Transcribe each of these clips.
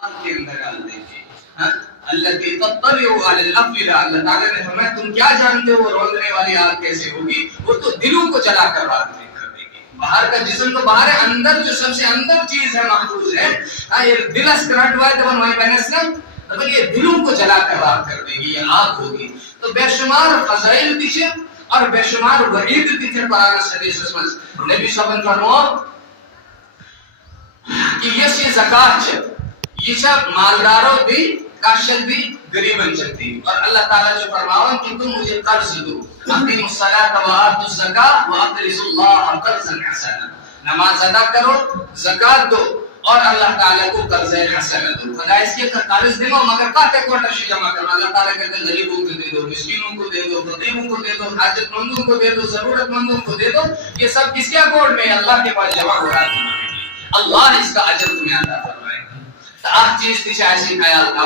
کے اندر ڈال دیجیے. الذی تطلع علی الافئدہ، اللہ تعالیٰ نے فرمایا تم کیا جانتے ہو روندنے والی آگ کیسے ہوگی؟ وہ تو دلوں کو جلا کر راکھ کر دے گی. باہر کا جسم تو باہر ہے، اندر جو سب سے اندر چیز ہے محفوظ ہے. یہ دل اسکرٹ ہوا ہے تو ہمارے بہنس نے مطلب یہ دلوں کو جلا کر راکھ کر دے گی، یہ آگ ہوگی. تو بے شمار فضائل پیچھے اور بے شمار وعید پیچھے قرآن حدیث میں نبی صلی اللہ علیہ وسلم فرمایا کہ یہ زکات ہے، یہ سب مالداروں دی کاشت دی غریبن چلتی. اور اللہ تعالیٰ جو فرماؤں کہ تم مجھے قرض دو، اقیموا الصلاۃ وآتوا الزکاۃ واقرضوا اللہ قرضا حسنا، نماز ادا کرو، زکات دو اور اللہ تعالیٰ کو قرض حسن دو. خدا اس کے قرض دو مگر کاٹے کوٹا شی جمع کرو. اللہ تعالیٰ کہتے ہیں غریبوں کو دے دو، مسکینوں کو دے دو، فقیروں کو دے دو، حاجت مندوں کو دے دو، ضرورت مندوں کو دے دو. یہ سب کس کے اکارڈ میں اللہ کے پاس جمع ہو رہا ہے. اللہ اس کا اجر تمہیں عطا فرمائے گا. آخ چیز تھی ایسی خیال تھا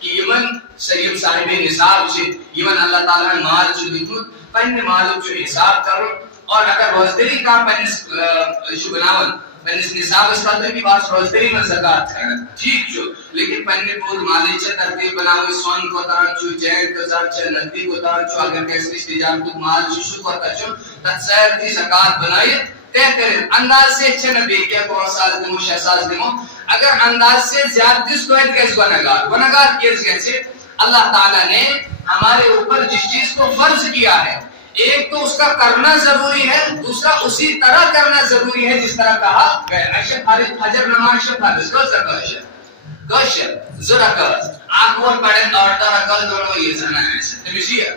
کہ یمن سید صاحب نصاب سے یمن اللہ تعالیٰ نے مال جو دیکھو پہنے مالوں جو حساب کرو اور اگر روزدری کا پہنے شو بناون پہنے نصاب اس کا بھی بات روزدری میں زکات ہے ٹھیک جو لیکن پہنے پور مالی چا ترتیب بناوی سون کو تانچو جین کو تانچو ندی کو تانچو اگر کیسے تجارت مال شو کو تانچو تسیر کی زکات بنائی طے کریں انداز سے اچھے نبی کیا 5 سال دمو 6 سال دمو. اگر انداز سے زیادہ جس کو ہے کیس گناہگار کیس کیسے اللہ تعالیٰ نے ہمارے اوپر جس چیز کو فرض کیا ہے ایک تو اس کا کرنا ضروری ہے، دوسرا اسی طرح کرنا ضروری ہے جس طرح کہا گیا. اشد فجر نماز شب حدث کو زکاشر زرکاز آنکھوں پڑھیں اور درکاز دونوں یہ زنا ہے تمشیہ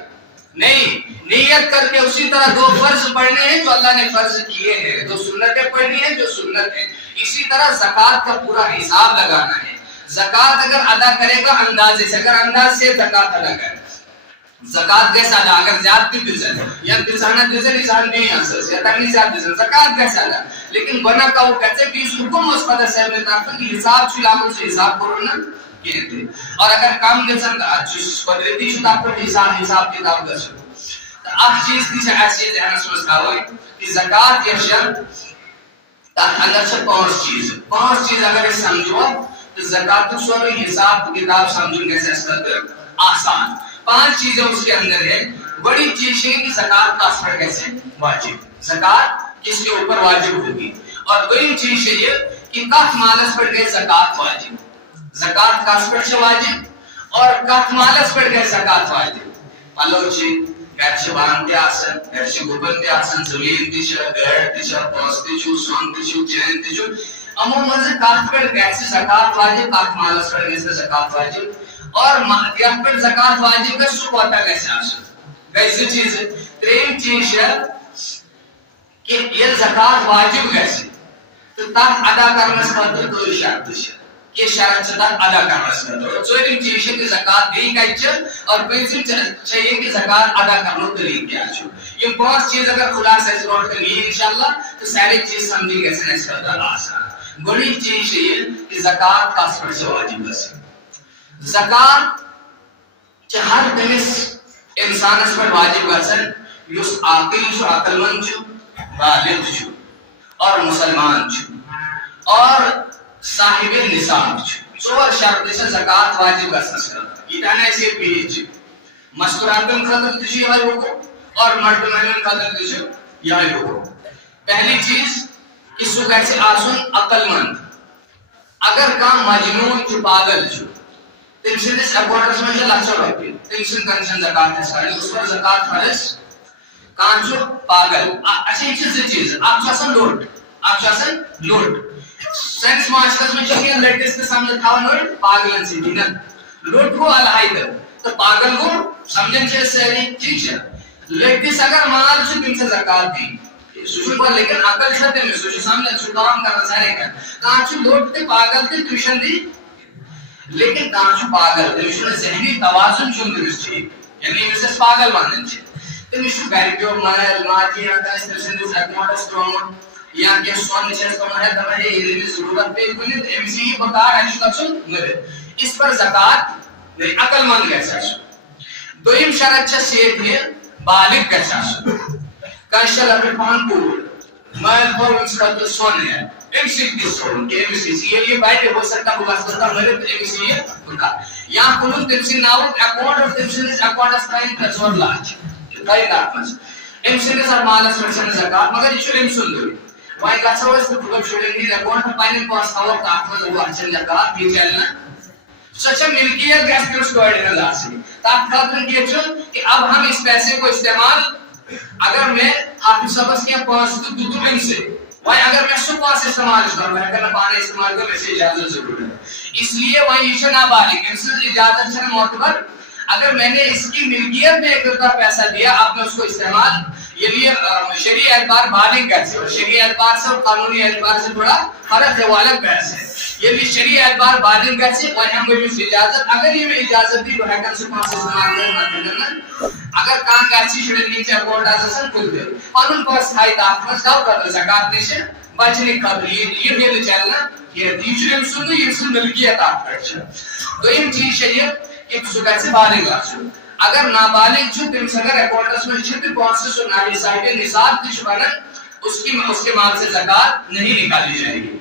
نہیں نیت کر کے اسی طرح 2 فرض پڑھنے ہیں جو اللہ نے فرض کیے ہیں، 2 سنتیں پڑھنی ہیں جو سنت ہیں. اسی طرح زکات کا پورا حساب لگانا ہے. زکات اگر ادا کرے گا اندازے سے، اگر انداز سے زکات ادا کرے زکات کیسا ادا اگر زیادتی بزن یا بزانت بزن انسان نہیں آساس یا تنی زیادت بزن زکات کیسا ادا لیکن بنا کا وہ کہتے کہ اس حکم اس قدر صاحب نے طرف کہ حساب چلاگوں سے حساب کرو نا کہتے اور اگر کام بزن جس قدرتی شدہ پر حساب کتاب کر سکو. اب چیز کی ایسی ذہن سمجھتا ہوئے کہ زکات یا شرط اندر سے 5 چیز اگر اس سمجھو تو زکات سورہ حساب کتاب سمجھو کیسے اسکت آسان. 5 چیزیں اس کے اندر ہے. بڑی چیز ہے کہ زکات کا اثر کیسے واجب، زکات کس کے اوپر واجب ہوگی. اور دوسری چیز یہ کہ کف مالس پر گئے زکات واجب، زکات کا اثر سے واجب اور کف مالس پر گئے زکات واجب. پلوچی گرچہ بانتے آسن گرچہ گبنتے آسن زمین تیچہ گھر تیچہ پوست تیچو سون تیچو جین تیچو عموماً زکات پر گیسے زکات واجب کف مالس پر گیسے زکات واجب اور مہدیات پر زکات واجب ہے سو کوتا کیسے آسن کیسی چیز ہے. 3 چیز ہے کہ یہ زکات واجب کیسے تو تک ادا کرنے سے مطلب 2 شرط ہے کہ شرط سے تک ادا کرنے سے مطلب 4 چیز ہے کہ زکات دی گئی اور پینسل چاہیے کہ زکات ادا کرنے طریق کیا چھو. یہ 5 چیز اگر خلاص ایسے روٹ کرنی ہے انشاءاللہ تو ساری چیز سمجھی کیسے نہیں سکتا آسان. بڑی چیز یہ کہ زکات کا اثر سے واجب ہے. زکات ہر دنس انسان اس پر واجب گسن یس عاقل چھو عقل مند چھو بالغ چھو اور مسلمان چھو اور صاحب نصاب چھو 4 شرط سے زکات واجب گسن. یہ تانا ایسے پیج مستوراتن خطر تشی یہ ہوگو اور مردمین خطر تشی یہ ہوگو. پہلی چیز اس کو کیسے آسن عقل مند. اگر کام مجنون چھو پاگل چھو تمسن اس اکوارٹرس میں سے لچو رکھتے تمسن کنشن زکاة ہے سارے اس پر زکاة فرس کانچو پاگل. اچھی چیز آپ چاہسن لوٹ سینس معاشرت میں چاہیے لیٹس کے سامنے تھا لوٹ پاگلن سے دینن لوٹ کو الہائدر تو پاگل کو سمجھن چاہے سہری چیز ہے. لیٹس اگر مال سے تم سے زکاة دی سوشن پر لیکن عقل چھتے میں سوشن سامنے چھتاوان کرنا سارے کر کانچو لوٹ تے پاگل تے ٹیوشن دی لیکن کانچو پاگل تمشن ذہنی توازن چون درست چاہیے یعنی مسز پاگل مانن چاہیے تمشن بیرکیو مانل ماتی یا کس تمشن دیس اکماٹ اسٹرون یا کہ سوان نچیز کو مہد دمہے علمی ضرورت پیش کنید امیسی ہی بکار ایشو تکسن مرد. اس پر زکاة عقل مند کیسا شو. دویم شرط چا سیت ہے بالغ کیسا شو. کانشل اپنے پان پور مائل پر انسکا تو سون ہے یہ بائٹ ہو سکتا بغاستا میرے ایمسی کا یا کلون تمسی ناو اکاؤنٹ اور تمسی اکاؤنٹ اس ٹائم کا زور لاچ کئی کارمز ایمسی کے سر مال اس پرسن زکات مگر یہ ایم سندری وائی گچھو اس کو چھوڑیں گے اکاؤنٹ پائن پاس اور کارمز وہ اچھا زکات یہ چلنا سچ ملکیت گیس کے اس کو ایڈ لاسی تاکہ خاطر یہ چل کہ اب ہم اس پیسے کو استعمال اگر میں آپ سبس کے پاس تو دو سے وہی اگر میں سو پاس استعمال کروں میں اگر پانی استعمال کروں اسے اجازت ضرور ہے اس لیے وہی یہ نابالغ ان سے اجازت سے معتبر اگر میں نے اس کی ملکیت میں ایک روپیہ پیسہ دیا اب میں اس کو استعمال یہ لیے شرعی اعتبار بالغ کیسے اور شرعی اعتبار سے اور قانونی اعتبار سے تھوڑا فرق ہے وہ الگ بحث ہے یہ بھی شرعی اعتبار بالغ کیسے اور ہم مجھے اجازت اگر یہ میں اجازت دی تو ہے سے پاس استعمال کرنا اگر کام کیسی شڑن نیچے اکاؤنٹ آسان کھل دے قانون پاس ہائی داخل داو کر زکات نشے بچنے قبل یہ بھی چلنا یہ دیجرم سن یہ سن ملکیت آپ کرچ تو ان چیز شریعت کہ سگت سے بالغ آسو اگر نابالغ چھو تم سگر اکاؤنٹس میں چھتے پانچ سو نامی صاحب نصاب کچھ بنن اس کے مال سے زکات نہیں نکالی جائے گی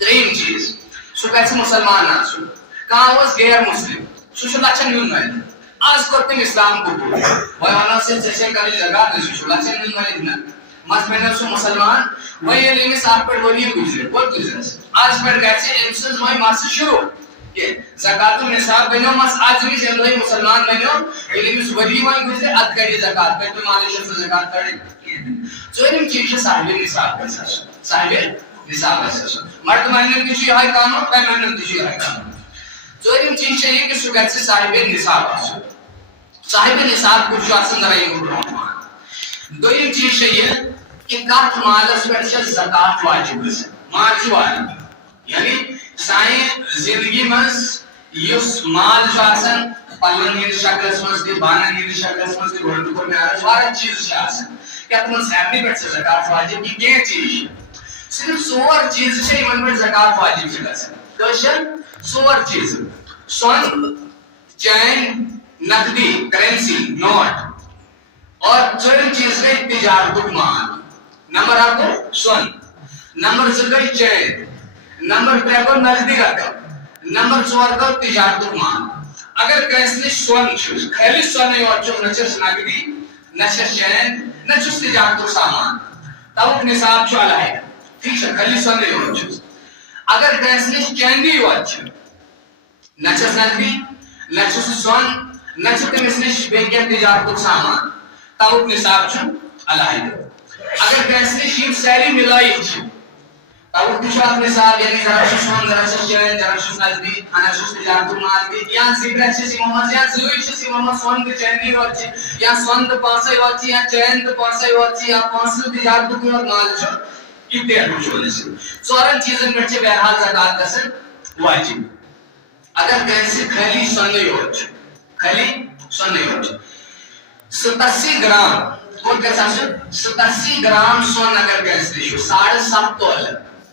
ترین چیز سگت سے مسلمان آسو کہاں وہ غیر مسلم سوچو لچن یون میں آج کرتے اسلام کو وہاں سے جیسے کلی زکات نہیں سوچو لچن یون میں دن مس میں سو مسلمان وہی علی میں ساتھ پر وہی گزرے بہت گزرے آج پر گئے سے انسان وہی ماس شروع کہ زکات النصاب بنو مس آج بھی جن وہی مسلمان بنو علی میں وہی وہی گزرے اد کری زکات پہ تو مال شرف زکات کرے جو ان چیز صاحب نصاب کا صاحب نصاب کا مرد مہینے کی چیز ہے قانون پہ مہینے کی چیز ہے قانون جو ان چیز چاہیے کہ سگت سے صاحب نصاب آسو صاحب نصاب کچھ آسن درائی گروہ دو ان چیز چاہیے کہ کات مالس پر سے زکات واجب ہے مال واجب یعنی سائیں زندگی مز یس مال جو آسن پلن ہند شکل مز دی بانن ہند شکل مز دی گھنٹو کو میں وارہ چیز آسن کہ تم صاحب پر سے زکات واجب کی کیا چیز صرف سور چیز سے ایمن پر زکات واجب ہے کوشن سور چیز سون چین نقدی کرنسی نوٹ اور چورن چیز ہے تجارت مال نمبر آپ کو سون نمبر زگئی چین نمبر 3 کو نقدی رقم نمبر 4 کو تجارت مال اگر کیسے سون چوز خالی سون ہے اور جو نچس نقدی نچس چین نچس تجارت سامان تب نصاب جو علا ہے ٹھیک ہے خالی سون ہے اور چوز اگر کیسے چیندی اور چوز نچس نقدی نچس سون نچس تمسنش بینکن تجارت سامان تب نصاب جو علا ہے اگر کیسے شیب سیری ملائی چھو تب کشاف نصاب یعنی ذرا سون ذرا چین ذرا نقدی انشس تجارت مال دی یا زیبرا چیزی محمد یا زوی چیزی محمد سون کے چینی ہوتی یا سون دے پانسے ہوتی یا چین دے پانسے ہوتی یا پانسے تجارت مال چھو کتے اٹھونے سے سورن چیزن مرچے بہرحال زکات دسن واجب اگر کیسے خالی سونے ہوتی خالی سونے ہوتی 87 گرام کون کیسا سن 87 گرام سون اگر کیسے شو 7.5 تول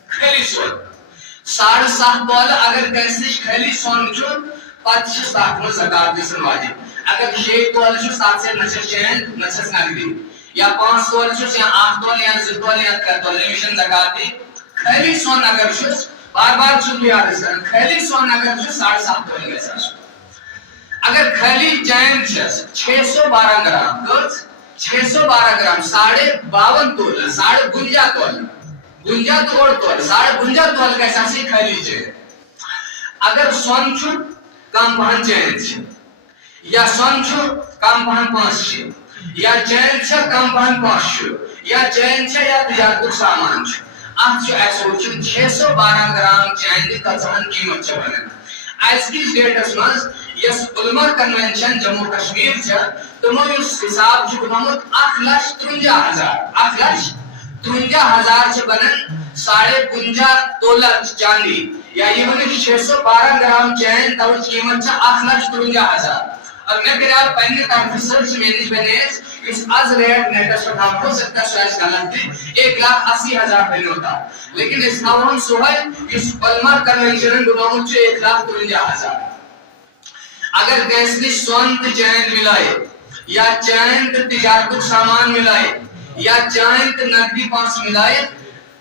خالی سون 7.5 تول اگر کیسے خالی سون جو 25 تاک میں زکات دسن واجب اگر 6 تول جو 7 سے نچس چین نچس نقدی یا 5 تول جو یا 8 تول یا 2 تول یا 3 تول ایشن زکات دی خالی سون اگر جو بار بار چون یاد ہے خالی سون اگر جو 7.5 تول کیسا شو اگر خالی چین 612 گرام کچھ 612 گرام 52 تول 52 تول گنجا تول 52 تول کیسا سی خالی چین اگر سون چھو کم پہن چین چھو یا سون چھو کم پہن 5 چھو یا چین چھو کم پہن 5 چھو یا چین چھو یا تجارت سامان چھو اب جو ایسا چھو 612 گرام چین دی تزمن قیمت چھو بنن ایس کی ڈیٹ اسمز یس علماء کنونشن جموں کشمیر چھا تمہوں اس حساب جو بنامت 8,53,000 چھا بنن 55 تولہ چاندی یا یہ بنی 612 گرام چین تو قیمت چھا 8,53,000 اور میں پھر آپ پہنے طرف ریسرچ مینج بنیز اس از ریٹ نیٹس پر کام ہو سکتا شاید غلط تھی 1,80,000 پہنے ہوتا لیکن اس عوام سوہل اس علماء کنونشن بنامت چھو 1,53,000 اگر کیسے سونت چین ملائے یا چین تجارت سامان ملائے یا چین نقدی پانس ملائے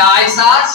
2,500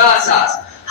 10,000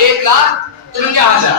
1,53,000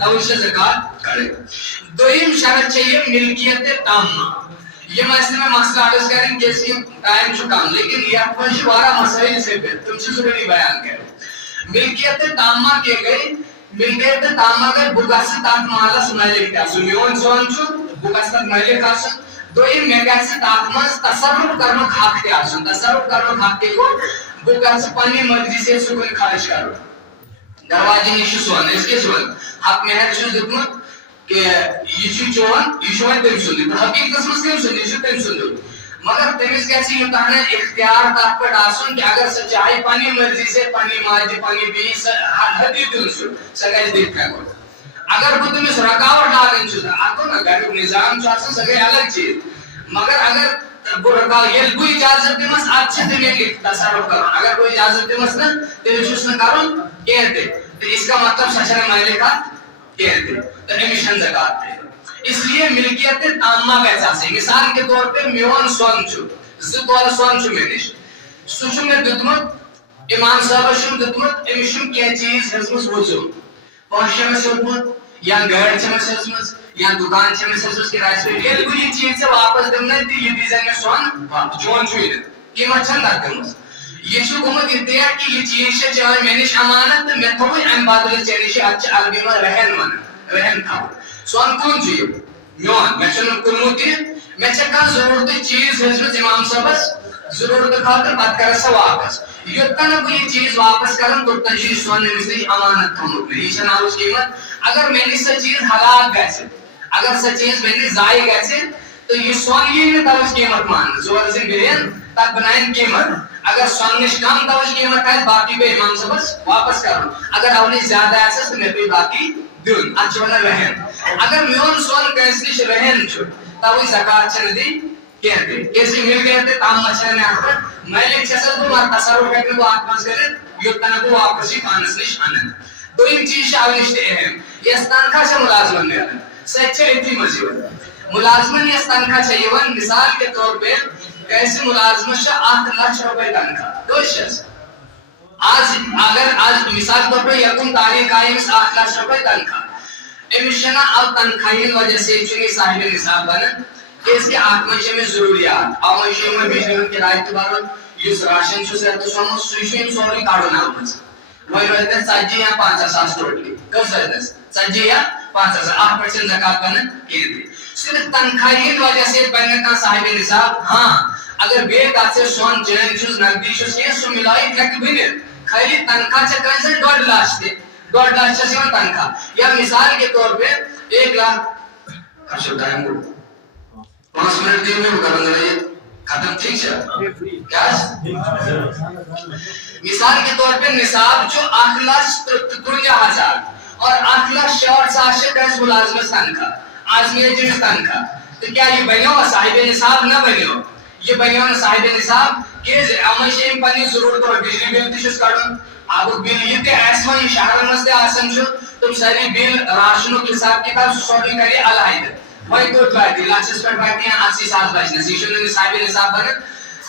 تو زکات کرے. دویم شرط چاہیے ملکیت تامہ. یہ میں مسئلہ عرض کریں کہ اس کی ٹائم چھو کم لیکن یہ پنچ وارہ مسائل سے پھر تم سے ضروری بیان کریں. ملکیت تامہ کے گئی ملکیت تامہ گئی بگاسی تاک مالس مالک تاسو میون زون چھو بگاسی مالک آسو. دویم میگاسی تاک مز تصرف کرنو حق تے آسو. تصرف کرنو حق تے کو بگاسی پانی مرضی سے سکن خارج کرو. دروازے نشو سوان اس کے سوان حق مہر چھو دکمت کہ یہ چون یہ شوان تم سندی حقیقت مز کم سندی یہ تم سندی مگر تمس کیسی امتحان اختیار تک پر آسن کہ اگر سچائی پانی مرضی سے پانی ماجی پانی بیس حدی دن سو سگائی دیکھا کو اگر وہ تمس رکاوٹ ڈالن چھو آکو نا گھر نظام چھو سگائی الگ چیز مگر اگر وہ رکاوٹ یہ کوئی اجازت دمس اچھے تمہیں تصرف کرو اگر کوئی اجازت دمس نا تمہیں چوس نہ کرو کہتے تو اس کا مطلب سچرے مائلے کا کہتے تو امیشن زکاة دے. اس لیے ملکیت تامہ کا سے مثال کے طور پہ میون سون چھو زد والا سون چھو میں نش سوچو میں دتمت امام صاحب شم دتمت امیشن کیا چیز ہزمس وزو پوشے میں سوٹمت یا گھر چھے میں سزمس یا دکان چھے میں سزمس کی رائس پہ یہ کوئی چیز سے واپس دمنا دی یہ دیزن میں سون چون چھوئی دے قیمت چھن دار دمس یہ چھو گمت اتیا کہ یہ چیز سے چاہے میں نش امانت میں تھوڑی ام بادل چیز سے اچھا عربی میں رہن تھا سوان کون چیئے میون میں چنم کنموتی میں چکا ضرورت چیز حضرت امام صاحب ضرورت خاطر بات کر سا واپس یوتا نہ کوئی چیز واپس کرن تو تنشی سوان نے مثلی امانت تھمت میں یہ چنا اس قیمت اگر میں نے سا چیز حلال گئے سے اگر سا چیز میں نے زائی گئے سے تو یہ سوان یہ میں تا اس قیمت مان زور سے بلین تک بنائیں قیمت اگر سوان نش کم تا اس قیمت ہے باقی پہ امام صاحب واپس کرن اگر اولی زیادہ ایسا تو میں پہ باقی دون اچھونا رہن اگر میون سوال کیسلیش رہن چھو تا وہی زکاة چھنے دی کہتے کیسی مل گئے تھے تام مچھنے آخر میلے چھسل کو مار تصرف ہے کہ وہ آتماز کرے یوتنا کو واپسی پانسلیش آنن. دو ان چیز شاولشتے اہم یہ استانکھا سے ملازمن میں آنن سچے اتنی مزیون ملازمن یہ استانکھا چاہیے ون مثال کے طور پہ کیسے ملازمن شاہ 8 لاکھ روپے تنکھا دو شخص آج اگر آج مثال طور پر یکم تاریخ آئی اس 8 لاکھ روپے تنخواہ امیشنا اب تنخواہی وجہ سے چونی صاحب نصاب بنا کہ اس کے آتمشے میں ضروریات آمشے میں بیشن کے رائے تبارو یہ راشن چھو سے تو سومو سوشن سوری کارڈو نام ہے وہی رہتے ہیں سجی یا 5,000 ٹوٹلی کس رہتے ہیں سجی یا 5,000 8% زکاة بنا کیے تھے صرف تنخواہی وجہ سے بننے کا صاحب نصاب ہاں اگر بیت آج سے سون جنن چوز نقدی چوز یہ سو ملائی تھک بھیگر خیلی تنخواہ سے کہیں سے 1.5 لاکھ تھے 1.5 لاکھ سے سیون تنخواہ یا مثال کے طور پہ 1 لاکھ اچھا ٹائم کو 5 منٹ دیں میں کرنے لئے ختم ٹھیک ہے کیا مثال کے طور پہ نصاب جو 8 لاکھ 53,000 اور 8 لاکھ 66,000 سے کہیں ملازمت تنخواہ آزمیت جنس تنخواہ تو کیا یہ بنیو صاحب نصاب نہ بنیو یہ بنیو صاحب نصاب کہ ہمیشہ ان پانی ضرورت اور بجلی بل تشس کارڈن آپ بل یہ کہ ایسا یہ شہر مستے آسن چھو تم ساری بل راشنوں کے ساتھ کتاب سوٹی کری علائد وہی تو باتی لاچس پر باتی ہیں 80 سال بچنے سیشن نے صاحب نصاب بنے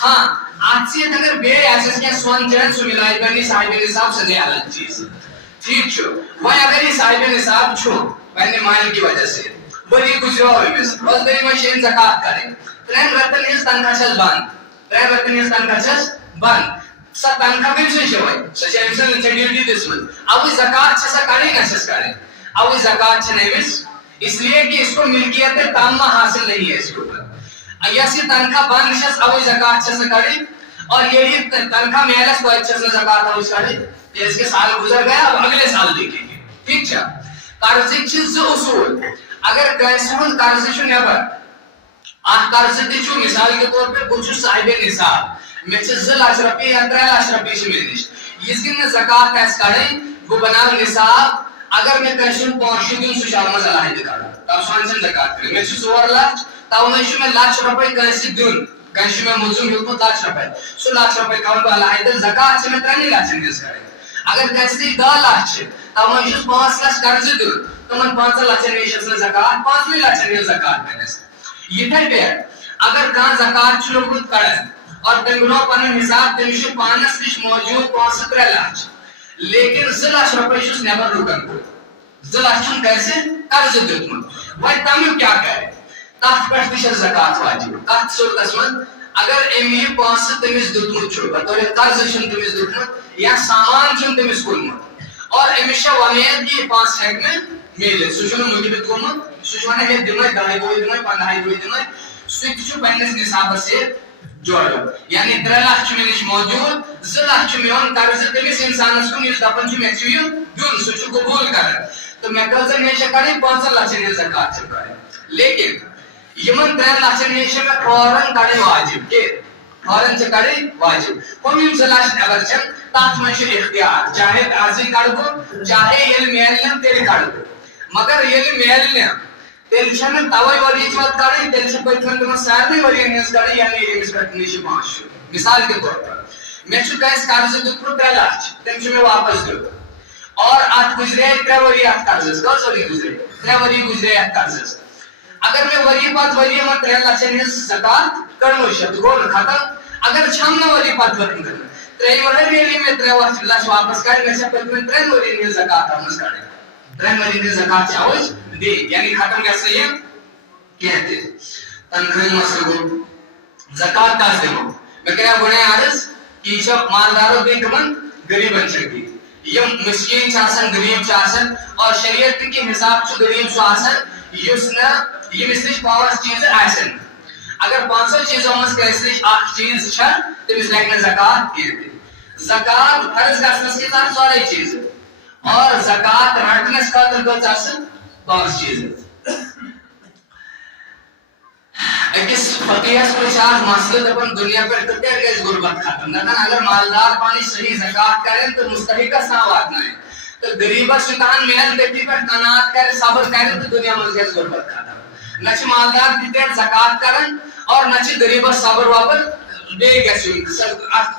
ہاں آجسیت اگر بے ایسس کے سوان جہن سو ملائی بنی صاحب نصاب سے دے الگ چیز ٹھیک چھو وہی اگر یہ صاحب نصاب چھو بہنے مائل کی وجہ سے بڑی گزرو ہوئی میں بس دری میں شین زکاة کریں ترین رتن اس تنخواہ چیز بند ترین رتن اس تنخواہ چیز بند سا تنخواہ بھی سے شوئی سچے انسان انسان ڈیوٹی دس من اب وہ زکاة چھسا کریں گا چھس کریں اب وہ زکاة چھنے مس اس لیے کہ اس کو ملکیت تامہ حاصل نہیں ہے اس کو پر ایسی تنخواہ بند شس اب وہ زکاة چھسا کریں اور یہی تنخواہ میلس کوئی چھسا زکاة ہو کریں یہ اس کے سال گزر گیا اب اگلے سال دیکھیں گے ٹھیک چھا قرضی چیز اصول اگر کیسون قرضی چھو نیبر قرضی چھو مثال کے طور پر کچھ صاحب نصاب میں چھے 2 لاکھ روپی یا 3 لاکھ روپی سے میں نشت اس کی میں زکاة ایس کریں وہ بنا نصاب اگر میں کیسون 5 دن سو شاہ مز اللہ دکھاڑا تب سوان سے زکاة کریں میں چھے 4 لاکھ تاو میں شو میں لاکھ روپی کیسی دن کیسی میں ملزم ہلکو لاکھ روپی سو لاکھ روپی کون کو اللہ دل زکاة سے میں 3 لاکھ سے کریں اگر کیسی 10 لاکھ سے تاو میں شو 5 لاکھ قرض دن تو من 5 لاکھ سے نیشت سے زکاة 5 لاکھ سے نیشت زکاة میں نسل یہ تھے پیر اگر کان زکاة چھو خود کریں اور تنگلو پنن حساب تنشو پانس کش موجود 5 لاکھ لیکن 2 لاکھ روپے شوز نیبر روکن کو زلاشن کیسے قرض دیتمت وی تمیو کیا کرے تات پر تش زکات واجب تات صورتس من اگر امی پانس تمس دیتمت چھو بطور قرض چھن تمس دیتمت یا سامان چھن تمس کونمت اور امس ومید کہ پانس ہیک میں میلے سوچن مجبت کونمت سوچن ہے دمے دائی بوئی دمے پندائی بوئی دمے سوچ چھو پنس نصاب سے جوڑو یعنی 3 لاکھ چھ ملش موجود 2 لاکھ چھ میون قرض تمس انسانس کو یس دپن چھ مے چھ دیون سوچ قبول کر تو میں قرض نیش کرے 5 لاکھ چھ زکات چھ کرے لیکن یمن 3 لاکھ چھ نیش میں فوراً کڑے واجب کہ فوراً چھ کڑے واجب ہم یم سلاش اگر چھ تات میں چھ اختیار چاہے عرضی کر دو چاہے علم علم تیرے کر دو مگر علم علم تیل چھن توائی وری چوت کڑے تیل چھ پتھن تم سارے وری نیس کڑے یعنی اس پر نیش پانچ مثال کے طور پر میں چھ کیس قرض دیت پر 3 لاکھ تم چھ میں واپس دو اور آج گزرے 3 وری آت قرض کس وری گزرے 3 وری گزرے آت قرض اگر میں وری پات وری میں 3 لاکھ نیس زکات کرنو شت گول ختم اگر چھم نہ وری پات وری کرنا 3 وری میں 3 لاکھ واپس کر میں سے پتھن 3 وری نیس زکات ہم کرے 3 وری نیس زکات چاوج دے یعنی ختم کیسے ہے کہتے تنخواہ مسئلہ زکات کا دیو میں کیا بنے عرض کہ جب مالداروں دے کمن غریب بن سکتی یم مسکین چاسن غریب چاسن اور شریعت کے حساب سے غریب چاسن یسنا یہ مسلش پاورس چیز آسن اگر 500 چیزوں میں سے مسلش اخ چیز چھ تو اس لائک میں زکات کہتے زکات فرض گژھنس کے ساتھ سارے چیز اور زکات رٹنس کا تو چاسن پانچ چیزیں اکس فقیہس پر شاہ مسئلہ دپن دنیا پر کتر گیس غربت ختم لیکن اگر مالدار پانی صحیح زکات کریں تو مستحق ساوات نہ ہے تو غریبہ شکان محل دیتی پر قناعت کرے صبر کرے تو دنیا میں گیس غربت ختم نہ چھ مالدار دیتے زکات کریں اور نہ چھ غریبہ صبر وابر دے گیس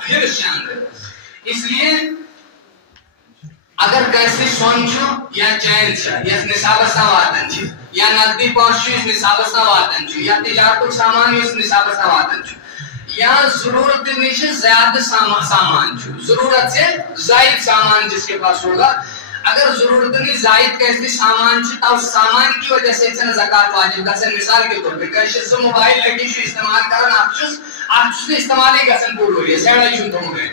ہر شان دے اس لیے اگر کیسے سون چھو یا چین چھا یا نصاب سواتن چھو یا نقدی پہنچ چھو اس نصاب سواتن چھو یا تجارت سامان اس نصاب سواتن چھو یا ضرورت نیشے زیادہ سامان چھو ضرورت سے زائد سامان جس کے پاس ہوگا اگر ضرورت نہیں زائد کیسے سامان چھو تو سامان کی وجہ سے اتنا زکات واجب کا سن مثال کے طور پر کیسے سے موبائل لگی چھو استعمال کرنا آپ چھو نے استعمال ہی کا سن پور ہوئی ہے سیڑا چھو تو ہو گئے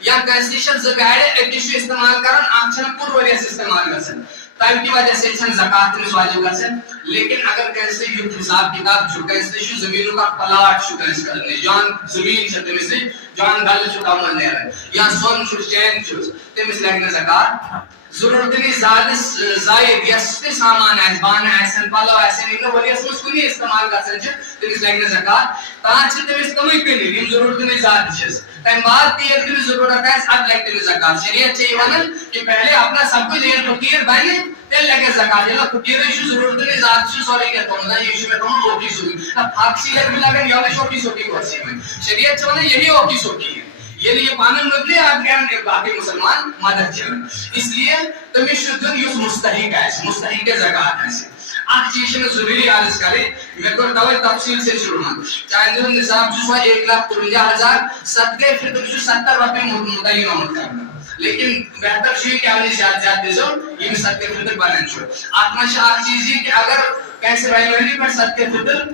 یا کنسٹیشن زگاڑے ایڈیشن استعمال کرن آنچن پور وریہ سے استعمال کرسن تایم کی وجہ سے چھن زکات میں واجب کرسن لیکن اگر کیسے یہ حساب کتاب چھو کیسے زمینوں کا پلاٹ چھو کیسے کرنے جان زمین چھتے میں سے جان گل چھو کام نہیں رہے یا سون چھو چین چھو تے مثل لگنے زکات ضرورت نہیں زیادہ زائد یا ستے سامان ہے بان ہے سن پالو ایسے نہیں وریہ سے اس کو نہیں استعمال کرسن چھو تے مثل لگنے زکات تاں چھتے میں کمی کرنی نہیں ضرورت نہیں زیادہ چھس تم بات تیر کی ضرورت ہے اب لگتے ہیں زکات شریعت چاہیے ونن کہ پہلے اپنا سب کچھ یہ فقیر بنے تل لگے زکات یہ فقیر ایشو ضرورت نہیں ذات سے سورے کے تو نہ ایشو میں تم اوکی سوئی اب حق سی لگ لگے یا میں چھوٹی چھوٹی کرسی میں شریعت چاہے یہی اوکی سوکی ہے یہ قانون مبنی آپ کے باقی مسلمان مدد چلیں اس لیے تمہیں شدن یہ مستحق ہے مستحق زکات ہے آج چیز میں ضروری عرض کرے میں کو دور تفصیل سے شروع ہوں چاہے جو نصاب جو ہے 1,53,000 صدقے فطر جو 70 روپے متعین عمر کرنا لیکن بہتر چیز کہ آپ نے زیادہ دے دو یہ صدقے فطر بنن چھو آتما شاہ چیز یہ کہ اگر کیسے رائمری پر صدقے فطر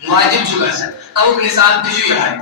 واجب چکا ہے تو نصاب دیجو یہ ہے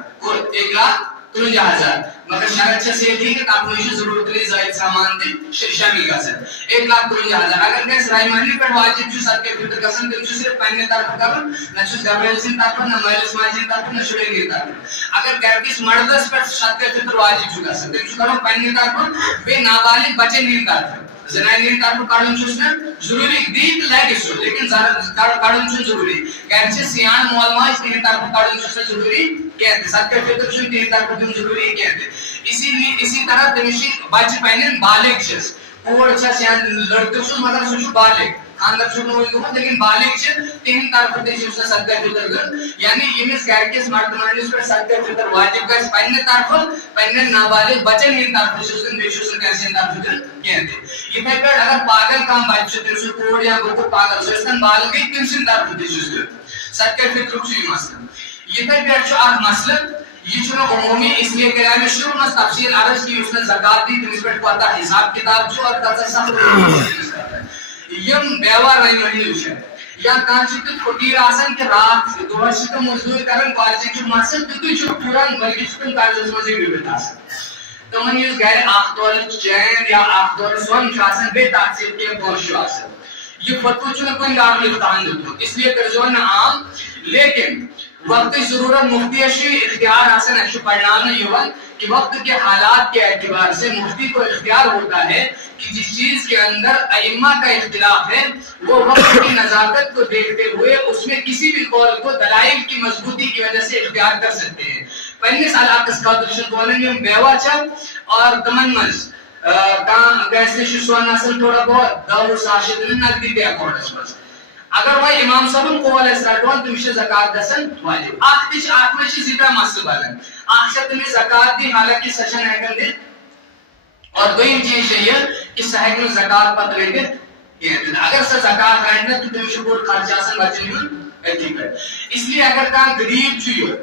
1,53,000 مگر شرط سے تھی کہ آپ کو یہ ضرورت نہیں زائد سامان دے شامل کا سر 1,53,000 اگر کس رائے مہینے پر واجب جو صدقے فطر کا سن تو صرف پہنے طرف کرن نہ چھ گبرل سن طرف نہ مائلس ماجن طرف نہ شڑے گی طرف اگر گھر کس مردس پر صدقے فطر واجب جو کا سن تو کرو پہنے طرف بے نابالغ بچے نہیں طرف زنانین طرف کارڈن چوسنا ضروری دیت لگے سو لیکن کارڈن چون ضروری گرچہ سیان مولماج تین طرف کارڈن چوسنا ضروری کہتے صدقہ فطر چون تین طرف دن ضروری کہتے اسی طرح تمشی بچ پہنن بالغ چس اور چھ سیان لڑکے چون مگر سو بالغ خاندر چھوٹو ہوئی گو لیکن بالغ چھ تین طرف دے چھ صدقہ فطر دن یعنی یمس گھر کس مرد مانس پر صدقہ فطر واجب گژھ پننے طرف پننے نابالغ بچن ہند طرف چھسن بیشن کیسے طرف دن کہتے یہ پہ اگر پاگل کام بچہ تم سے کوڑ یا گو پاگل سوستن بالغ تم سے طرف دے چھ صدقہ فطر چھ مسئلہ یہ پہ چھ اخ مسئلہ یہ چھو عمومی اس لیے کہ میں شروع میں تفصیل عرض کی اس نے زکات دی تم اس پر پتہ حساب کتاب جو اور تفصیل سب یم بیوار رہی یا کانچہ فقیر آسان کہ رات دہس مزدوری کران کالج مقصد تیت پوران بلکہ تم قرضس مزے ڈوبت آسان تمن اس گھر اخ دور چین یا اخ دور سون بیٚیہِ تتھ سۭتۍ کینٛہہ پونٛسہٕ چھُ آسان یہ فتوہ چھُنہٕ کُنہِ دارالفتاہن دیُتمُت اس لیے کٔرۍزیٚو نہٕ عام لیکن وقت ضرورت مفتیس اختیار آسان اچھا پڑھانا یوان کہ وقت کے حالات کے اعتبار سے مفتی کو اختیار ہوتا ہے کہ جس چیز کے اندر ائمہ کا اختلاف ہے وہ وقت کی نزاکت کو دیکھتے ہوئے اس میں کسی بھی قول کو دلائل کی مضبوطی کی وجہ سے اختیار کر سکتے ہیں. پنس علاقس خاطر قولن یم بیوا اور تمن مز گیس سون اصل تھوڑا بہت 10,000 نقدی تہ اکاؤنٹس مز اگر وہ امام صاحب قول رٹان تمس زکات گژھان واجب اخ تہ اتھ مز زیادہ مسئلہ بنان اخ تمس زکات دی حالانکہ سہ چھن ہیکان دتھ اور دویم چیز یہ کہ سہ ہیکہ زکات پتہ رٹتھ کینٛہہ اگر سہ زکات رٹہِ نہٕ تہٕ تمس بوٚڑ خرچہ آسان بچن ہُنٛد أتھی پٮ۪ٹھ اس لیے اگر کانٛہہ غریب چھُ یور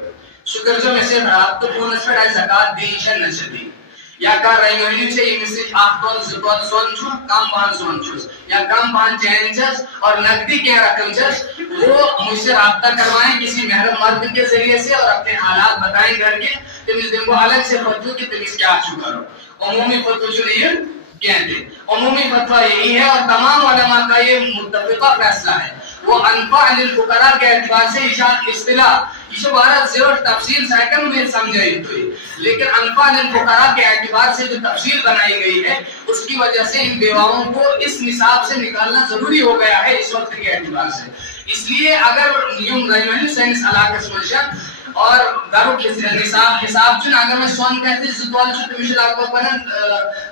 سُہ کٔرۍزیٚو مےٚ سۭتۍ رابطہٕ فونس پٮ۪ٹھ آسہِ زکات دِنۍ چھےٚ نہ چھےٚ دِنۍ یا کانٛہہ رنگٲلی چھےٚ ییٚمِس سۭتۍ اکھ تول زٕ تول سۄن چھُ کم پہن سۄن چھُس یا کم پہن چین چھس اور نقدی کینٛہہ رقم چھس وہ مجھ سے رابطہ کروائیں کسی محرم مرد کے ذریعے سے اور اپنے حالات بتائیں گھر کے تمس دمو الگ سے فتوی کہ تمس کیا چھُ کرو عمومی فتوی چھُنہٕ یہ کہتے عمومی فتویٰ یہی ہے اور تمام علماء کا یہ متفقہ فیصلہ ہے وہ انفع للفقراء کے اعتبار سے اصطلاح یہ بارہ زیور تفصیل سیکنڈ میں سمجھائی ہوئی لیکن انفع للفقراء کے اعتبار سے جو تفصیل بنائی گئی ہے اس کی وجہ سے ان بیواؤں کو اس نصاب سے نکالنا ضروری ہو گیا ہے اس وقت کے اعتبار سے. اس لیے اگر یم رحمانی سائنس علاقہ منشن اور دارو نصاب حساب چھ اگر میں سون کہتے زتول چھ تمس لگ بھگ بنن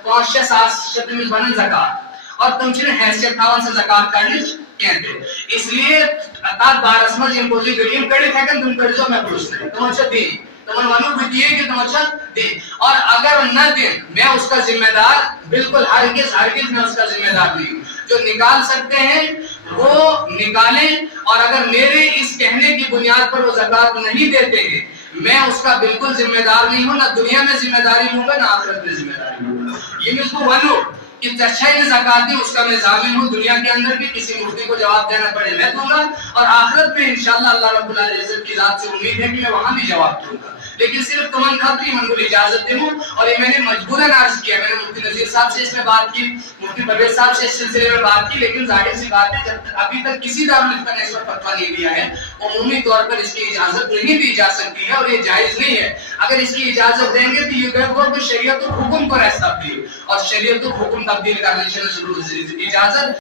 5-6 ساس چھ تمس بنن زکات اور تم چھ حیثیت تھاون سے زکات کڑنچ کہتے اس لیے تات بارس مز یم بوزی گریم کڑی تھکن تم کڑزو میں پوچھتے تم چھ دی تمن ونو بھی دیے کہ تم چھ دی اور اگر نہ دیں میں اس کا ذمہ دار بالکل ہرگز میں اس کا ذمہ دار نہیں ہوں. جو نکال سکتے ہیں وہ نکالیں اور اگر میرے اس کہنے کی بنیاد پر وہ زکات نہیں دیتے ہیں میں اس کا بالکل ذمہ دار نہیں ہوں نہ دنیا میں ذمہ داری ہوں گا نہ آخرت میں ذمہ داری ہوں گا. یہ مجھ کو ونو کہ اچھائی نے زکات دی اس کا میں ضامن ہوں دنیا کے اندر بھی کسی مفتی کو جواب دینا پڑے میں دوں گا اور آخرت میں انشاءاللہ اللہ رب العزت کی ذات سے امید ہے کہ میں وہاں بھی جواب دوں گا. لیکن صرف تمن خاطر من کو اجازت دوں اور یہ میں نے مجبوراً عرض کیا میں نے مفتی نذیر صاحب سے اس میں بات کی مفتی پرویز صاحب سے اس سلسلے میں بات کی لیکن ظاہر سی بات ہے جب ابھی تک کسی دارالفتہ نے اس پر فتویٰ نہیں دیا ہے عمومی طور پر اس کی اجازت نہیں دی جا سکتی ہے اور یہ جائز نہیں ہے. اگر اس کی اجازت دیں گے تو یہ کہ شریعت و حکم کو رہتا تبدیل اور شریعت و حکم تبدیل کرنے سے اجازت